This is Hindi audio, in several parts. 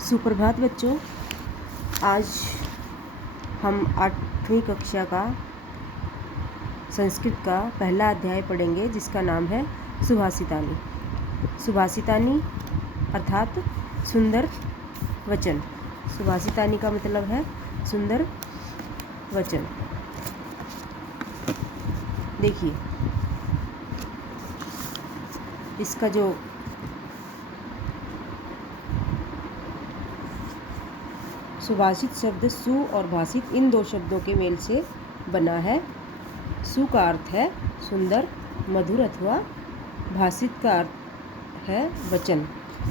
सुप्रभात बच्चों, आज हम 8वीं कक्षा का संस्कृत का पहला अध्याय पढ़ेंगे जिसका नाम है सुभाषितानी। सुभाषितानी अर्थात सुंदर वचन। सुभाषितानी का मतलब है सुंदर वचन। देखिए, इसका जो सुभाषित शब्द सु और भाषित इन दो शब्दों के मेल से बना है। सु का अर्थ है सुंदर मधुर अथवा भाषित का अर्थ है वचन,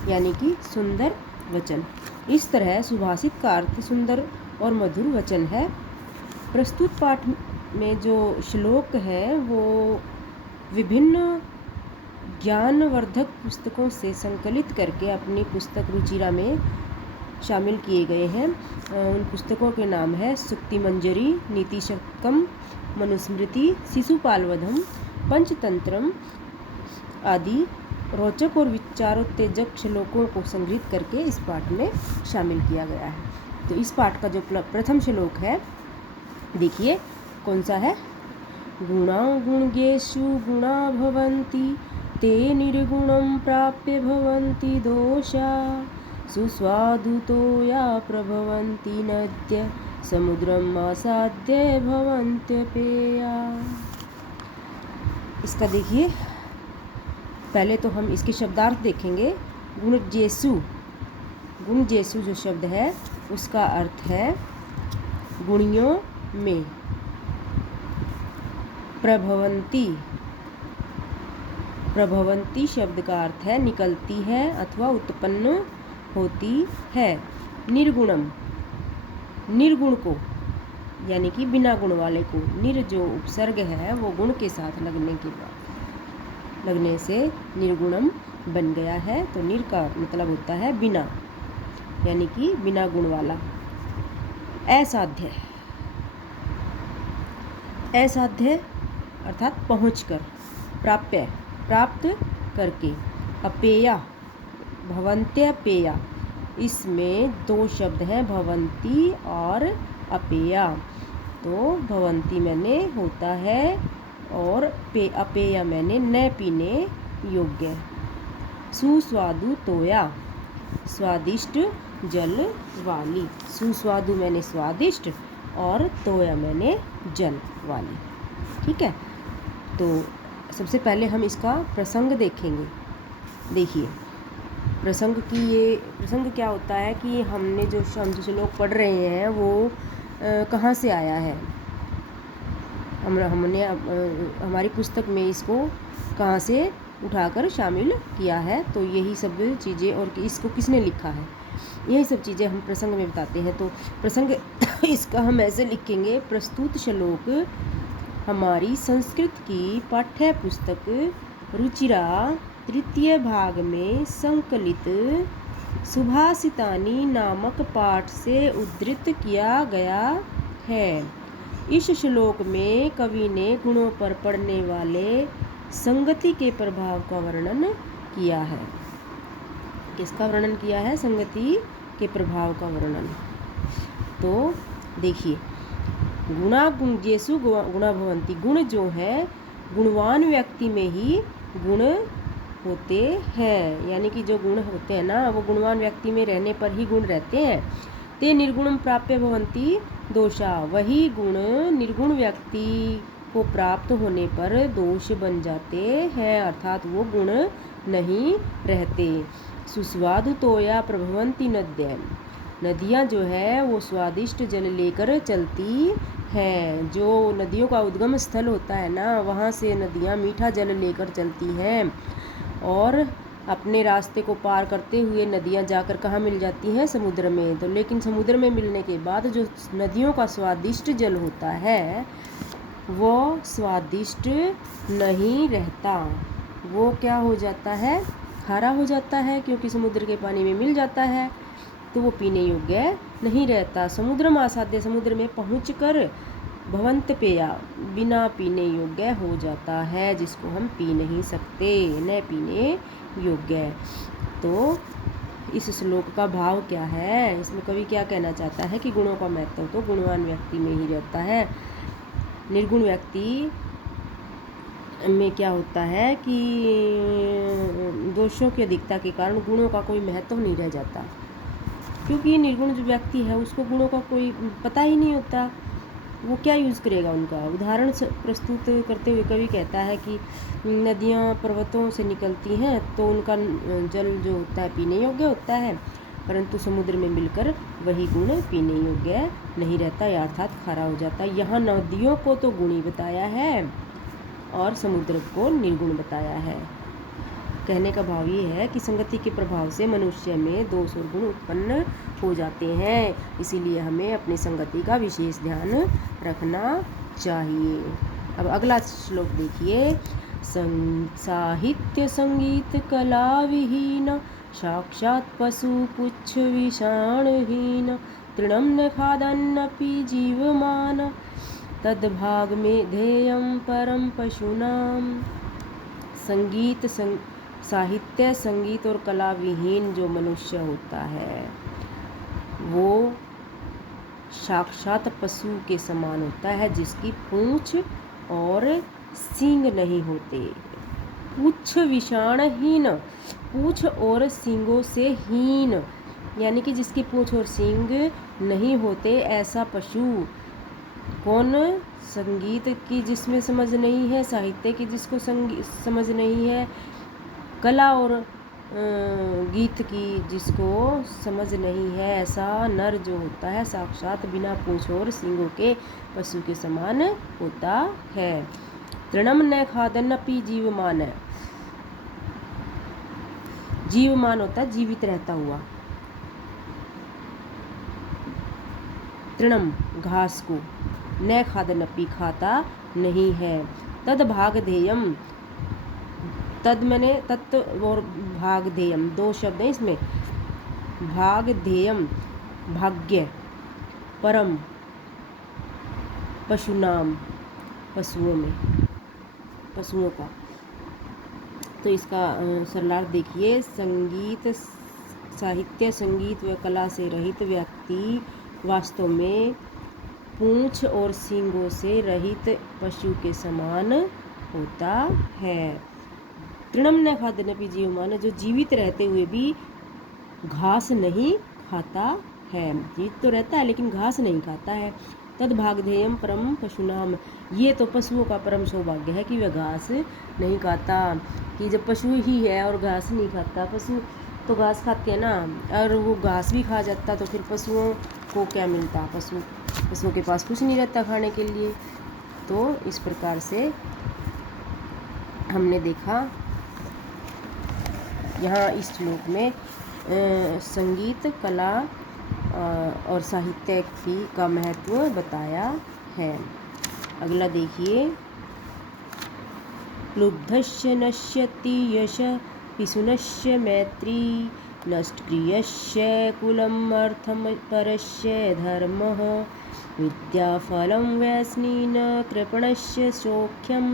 यानी कि सुंदर वचन। इस तरह सुभाषित का अर्थ सुंदर और मधुर वचन है। प्रस्तुत पाठ में जो श्लोक है वो विभिन्न ज्ञानवर्धक पुस्तकों से संकलित करके अपनी पुस्तक रुचिरा में शामिल किए गए हैं। उन पुस्तकों के नाम है सुक्ति मंजरी, नीति शतकम, मनुस्मृति, शिशुपालवधम, पंचतंत्रम आदि रोचक और विचारोत्तेजक श्लोकों को संग्रहित करके इस पाठ में शामिल किया गया है। तो इस पाठ का जो प्रथम श्लोक है, देखिए कौन सा है। गुणा गुणगेषु गुणा भवन्ति ते निर्गुणं प्राप्य भवन्ति दोषा सुस्वादुतो या प्रभवन्ति नद्य समुद्रम आसाद्य भवन्त्यपेया। इसका देखिए, पहले तो हम इसके शब्दार्थ देखेंगे। गुणजेसु, गुणजेसु जो शब्द है उसका अर्थ है गुणियों में। प्रभवंती, प्रभवंती शब्द का अर्थ है निकलती है अथवा उत्पन्न होती है। निर्गुणम, निर्गुण को यानी कि बिना गुण वाले को। निर जो उपसर्ग है वो गुण के साथ लगने से निर्गुणम बन गया है। तो निर का मतलब होता है बिना, यानी कि बिना गुण वाला। असाध्य, असाध्य अर्थात पहुंचकर, प्राप्य प्राप्त करके। अपेया, भवन्त्यपेया, इसमें दो शब्द हैं भवन्ति और अपेया। तो भवन्ति मैंने होता है और अपेया मैंने न पीने योग्य। सुस्वादु तोया, स्वादिष्ट जल वाली। सुस्वादु मैंने स्वादिष्ट और तोया मैंने जल वाली। ठीक है, तो सबसे पहले हम इसका प्रसंग देखेंगे। देखिए, प्रसंग क्या होता है कि हमने जो श्लोक पढ़ रहे हैं वो कहाँ से आया है। हमने हमारी पुस्तक में इसको कहाँ से उठाकर शामिल किया है, तो यही सब चीज़ें, और इसको किसने लिखा है, यही सब चीज़ें हम प्रसंग में बताते हैं। तो प्रसंग इसका हम ऐसे लिखेंगे। प्रस्तुत श्लोक हमारी संस्कृत की पाठ्य पुस्तक रुचिरा तृतीय भाग में संकलित सुभाषितानी नामक पाठ से उद्धृत किया गया है। इस श्लोक में कवि ने गुणों पर पड़ने वाले संगति के प्रभाव का वर्णन किया है। किसका वर्णन किया है? संगति के प्रभाव का वर्णन। तो देखिए, गुणा गुणजेसु गुणा भवन्ति। गुण जो है गुणवान व्यक्ति में ही गुण होते हैं, यानी कि जो गुण होते हैं ना वो गुणवान व्यक्ति में रहने पर ही गुण रहते हैं। ते निर्गुणम प्राप्य भवन्ति दोषा, वही गुण निर्गुण व्यक्ति को प्राप्त होने पर दोष बन जाते हैं, अर्थात वो गुण नहीं रहते। सुस्वादु तोया प्रभवन्ति नद्य, नदियाँ जो है वो स्वादिष्ट जल लेकर चलती हैं। जो नदियों का उद्गम स्थल होता है ना, वहाँ से नदियाँ मीठा जल लेकर चलती हैं और अपने रास्ते को पार करते हुए नदियाँ जाकर कहाँ मिल जाती हैं? समुद्र में। तो लेकिन समुद्र में मिलने के बाद जो नदियों का स्वादिष्ट जल होता है वो स्वादिष्ट नहीं रहता। वो क्या हो जाता है? खारा हो जाता है, क्योंकि समुद्र के पानी में मिल जाता है, तो वो पीने योग्य नहीं रहता। समुद्र में आसाध्य, समुद्र में पहुंचकर भवंत पेया, बिना पीने योग्य हो जाता है, जिसको हम पी नहीं सकते, न पीने योग्य। तो इस श्लोक का भाव क्या है? इसमें कवि क्या कहना चाहता है कि गुणों का महत्व तो गुणवान व्यक्ति में ही रहता है। निर्गुण व्यक्ति में क्या होता है कि दोषों की अधिकता के कारण गुणों का कोई महत्व नहीं रह जाता, क्योंकि निर्गुण जो व्यक्ति है उसको गुणों का कोई पता ही नहीं होता, वो क्या यूज़ करेगा उनका। उदाहरण प्रस्तुत करते हुए कवि कहता है कि नदियाँ पर्वतों से निकलती हैं तो उनका जल जो होता है पीने योग्य होता है, परंतु समुद्र में मिलकर वही गुण पीने योग्य नहीं रहता, अर्थात खारा हो जाता है। यहाँ नदियों को तो गुणी बताया है और समुद्र को निर्गुण बताया है। कहने का भाव ये है कि संगति के प्रभाव से मनुष्य में दोष और गुण उत्पन्न हो जाते हैं, इसीलिए हमें अपनी संगति का विशेष ध्यान रखना चाहिए। अब अगला श्लोक देखिए। साहित्य संगीत कला विहीन, साक्षात् पशु पुच्छ विषाणहीन, तृणं न खादन्नपि जीवमान, तद्भाग में ध्येयं परम पशूनाम। साहित्य संगीत और कला विहीन जो मनुष्य होता है वो साक्षात पशु के समान होता है, जिसकी पूंछ और सींग नहीं होते। पुच्छ विषाणहीन, पूंछ और सींगों से हीन, यानी कि जिसकी पूंछ और सींग नहीं होते, ऐसा पशु। कौन? संगीत की जिसमें समझ नहीं है, साहित्य की जिसको समझ नहीं है, कला और गीत की जिसको समझ नहीं है, ऐसा नर जो होता है साक्षात बिना पूंछ और सींगों के पशु के समान होता है। तृणम न खादन्नपि जीवमान, जीवमान होता है जीवित रहता हुआ। तृणम घास को, न खादन्नपि खाता नहीं है। तद भाग ध्येयम, तद मैंने तत्व और भाग ध्येयम दो शब्द हैं इसमें। भाग ध्येयम भाग्य, परम पशुनाम पशुओं में, पशुओं का। तो इसका सरलार्थ देखिए। साहित्य संगीत व कला से रहित व्यक्ति वास्तव में पूंछ और सींगों से रहित पशु के समान होता है। तृणम न खादन्नपि जीवमान, जो जीवित रहते हुए भी घास नहीं खाता है। जीवित तो रहता है लेकिन घास नहीं खाता है। तद भागधेयम परम पशुनाम, ये तो पशुओं का परम सौभाग्य है कि वह घास नहीं खाता। कि जब पशु ही है और घास नहीं खाता, पशु तो घास खाते हैं ना, और वो घास भी खा जाता तो फिर पशुओं को क्या मिलता? पशुओं के पास कुछ नहीं रहता खाने के लिए। तो इस प्रकार से हमने देखा यहाँ इस श्लोक में संगीत, कला और साहित्य का महत्व बताया है। अगला देखिए। लुब्धस्य नश्यति यश, पिशुनस्य मैत्री, नष्टक्रियस्य कुलम् अर्थं परस्य धर्मः, विद्याफलं व्यसनेन कृपणस्य सौख्यं,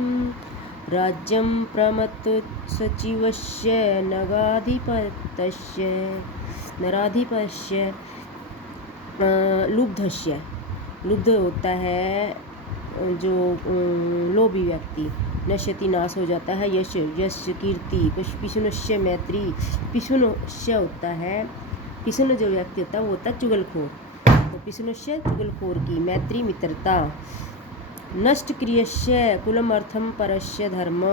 राज्यं प्रमत्तसचिवस्य नराधिपस्य। लुब्धस्य, लुब्ध होता है जो लोभी व्यक्ति। नश्यति नाश हो जाता है। यश कीर्ति। पिशुनस्य मैत्री, पिशुनस्य होता है, पिशुन जो व्यक्ति होता है वो होता है चुगलखोर, तो पिशुनस्य चुगलखोर की, मैत्री मित्रता। नष्ट क्रियस्य कुलम अर्थम परस्य धर्म,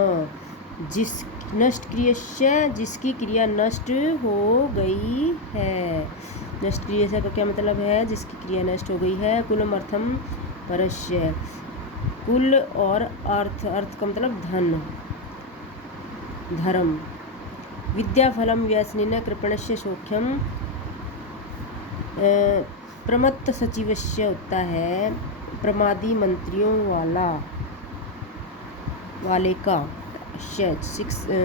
नष्ट क्रियस्य जिसकी क्रिया नष्ट हो गई है। नष्ट क्रियस्य का क्या मतलब है? जिसकी क्रिया नष्ट हो गई है। कुलम अर्थम परस्य, कुल और अर्थ, अर्थ का मतलब धन, धर्म। विद्या फलम व्यसनेन कृपणस्य सौख्यम, प्रमत्त सचिवस्य होता है प्रमादी मंत्रियों वाले का।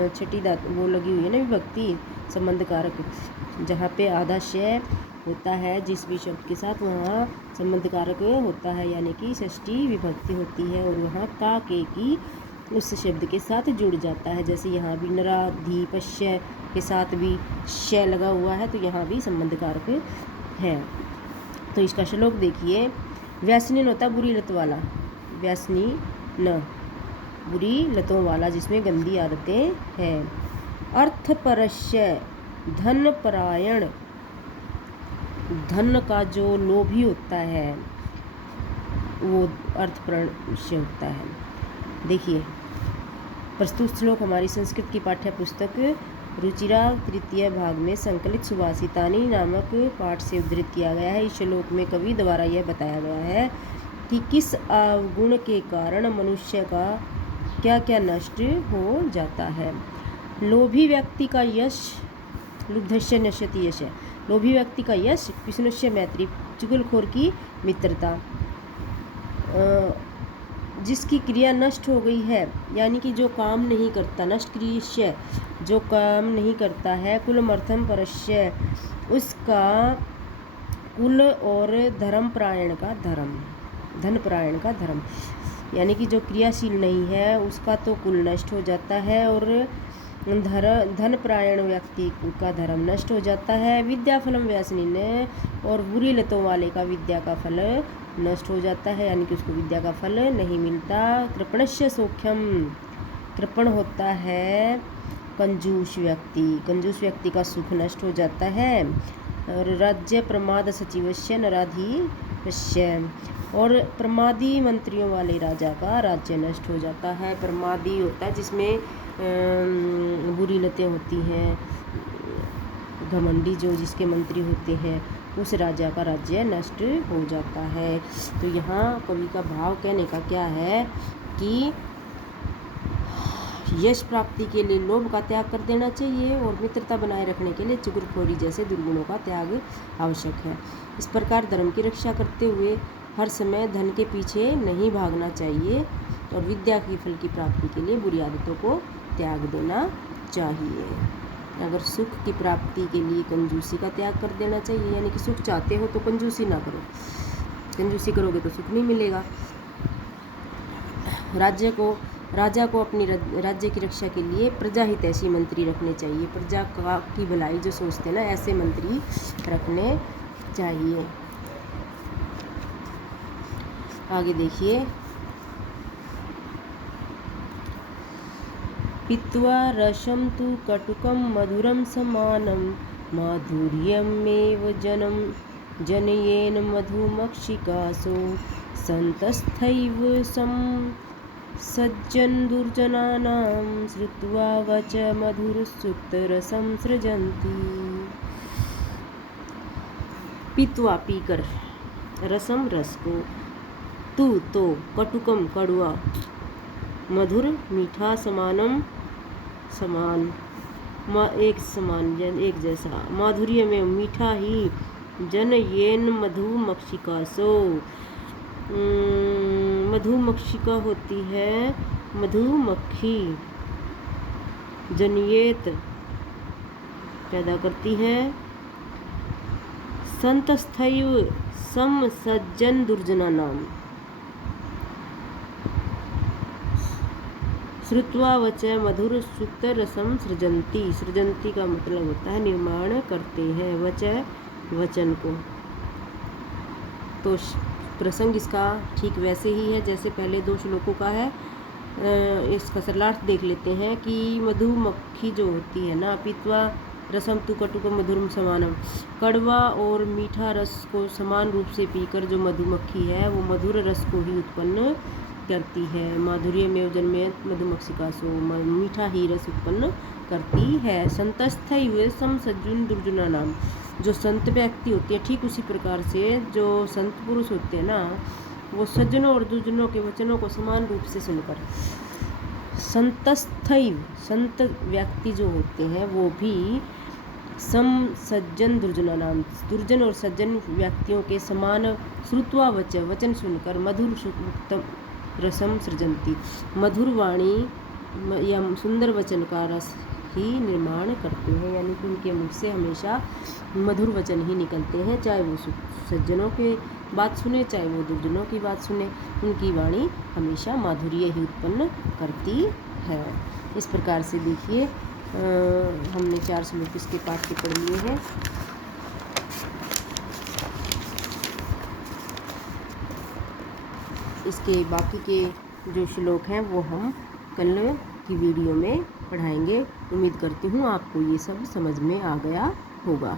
छठी धातु वो लगी हुई है ना विभक्ति, संबंध कारक, जहाँ पे आधा शय होता है जिस भी शब्द के साथ वहाँ संबंध कारक होता है, यानी कि षष्ठी विभक्ति होती है, और वहाँ का के की उस शब्द के साथ जुड़ जाता है। जैसे यहाँ भी नराधिपस्य के साथ भी श लगा हुआ है, तो यहाँ भी संबंध कारक है। तो इसका श्लोक देखिए, व्यसनीन होता बुरी लत वाला, व्यसनी न बुरी लतों वाला, जिसमें गंदी आदतें हैं। अर्थपरस्य धन परायण, धन का जो लोभी होता है वो अर्थपरस्य होता है। देखिए, प्रस्तुत श्लोक हमारी संस्कृत की पाठ्य पुस्तक रुचिरा तृतीय भाग में संकलित सुभाषितानी नामक पाठ से उद्धृत किया गया है। इस श्लोक में कवि द्वारा यह बताया गया है कि किस अवगुण के कारण मनुष्य का क्या क्या नष्ट हो जाता है। लोभी व्यक्ति का यश लुब्धस्य नश्यति यश है। लोभी व्यक्ति का यश, पिशुनस्य मैत्री, चुगलखोर की मित्रता, जिसकी क्रिया नष्ट हो गई है, यानी कि जो काम नहीं करता, नष्ट क्रिय जो काम नहीं करता है, कुलमर्थम परस्य, उसका कुल और धर्मपरायण का धर्म, धनपरायण का धर्म, यानी कि जो क्रियाशील नहीं है उसका तो कुल नष्ट हो जाता है और धनपरायण व्यक्ति का धर्म नष्ट हो जाता है। विद्याफलम व्यसनिन, और बुरी लतों वाले का विद्या का फल नष्ट हो जाता है, यानी कि उसको विद्या का फल नहीं मिलता। कृपणस्य सौख्यम, कृपण होता है कंजूस व्यक्ति, कंजूस व्यक्ति का सुख नष्ट हो जाता है। और राज्य प्रमाद सचिवस्य नराधिपस्य, और प्रमादी मंत्रियों वाले राजा का राज्य नष्ट हो जाता है। प्रमादी होता है जिसमें बुरी लतें होती हैं, घमंडी जो जिसके मंत्री होते हैं, उस राजा का राज्य नष्ट हो जाता है। तो यहाँ कवि का भाव कहने का क्या है कि यश प्राप्ति के लिए लोभ का त्याग कर देना चाहिए और मित्रता बनाए रखने के लिए चुगलखोरी जैसे दुर्गुणों का त्याग आवश्यक है। इस प्रकार धर्म की रक्षा करते हुए हर समय धन के पीछे नहीं भागना चाहिए और विद्या की फल की प्राप्ति के लिए बुरी आदतों को त्याग देना चाहिए। अगर सुख की प्राप्ति के लिए कंजूसी का त्याग कर देना चाहिए, यानी कि सुख चाहते हो तो कंजूसी ना करो, कंजूसी करोगे तो सुख नहीं मिलेगा। राजा को अपनी राज्य की रक्षा के लिए प्रजा हितैषी मंत्री रखने चाहिए। प्रजा की भलाई जो सोचते हैं ना, ऐसे मंत्री रखने चाहिए। आगे देखिए, पीत्वा रसं तु कटुकं मधुरं समानं, माधुर्यमेव जनयेन मधुमक्षिकासो, सन्तस्थैव सज्जन दुर्जनानां, श्रुत्वा वच मधुरसुक्तरसं सृजन्ति। पीत्वा पीकर, रसम रस को, तू तो, कटुकम कड़वा, मधुर मीठा, समानम समान, एक समान एक जैसा, माधुर्य में मीठा ही, जन येन मधुमक्षिकासो, मधुमक्षिका होती है मधुमक्खी, जनयेत पैदा करती है, संतस्थैव सम सज्जन दुर्जना नाम, श्रुत्वा वच मधुर सुक्त रसम सृजंती, सृजंती का मतलब होता है निर्माण करते हैं, वच वचन को। तो प्रसंग इसका ठीक वैसे ही है जैसे पहले दो श्लोकों का है। इसका सरलार्थ देख लेते हैं कि मधुमक्खी जो होती है ना, पीत्वा रसम तु कटुकम मधुरम समानम, कड़वा और मीठा रस को समान रूप से पीकर जो मधुमक्खी है वो मधुर रस को ही उत्पन्न करती है। माधुर्य में जन्मेत मधुमक्षिकासो, मीठा ही रस उत्पन्न करती है। संतस्थैव सम सज्जन दुर्जना नाम, जो संत व्यक्ति होती है ठीक उसी प्रकार से जो संत पुरुष होते हैं ना, वो सज्जनों और दुर्जनों के वचनों को समान रूप से सुनकर, संतस्थैव संत व्यक्ति जो होते हैं वो भी सम सज्जन दुर्जना नाम, दुर्जन और सज्जन व्यक्तियों के समान, श्रुत्वा वच वचन सुनकर, मधुर सुक्त रसम सृजंती, मधुर वाणी या सुंदर वचन का रस ही निर्माण करते हैं, यानी कि उनके मुख से हमेशा मधुर वचन ही निकलते हैं, चाहे वो सज्जनों की बात सुने चाहे वो दुर्जनों की बात सुने, उनकी वाणी हमेशा माधुर्य ही उत्पन्न करती है। इस प्रकार से देखिए हमने 4 श्लोक इसके पाठ के पढ़ लिए हैं। इसके बाकी के जो श्लोक हैं वो हम कल की वीडियो में पढ़ाएंगे। उम्मीद करती हूँ आपको ये सब समझ में आ गया होगा।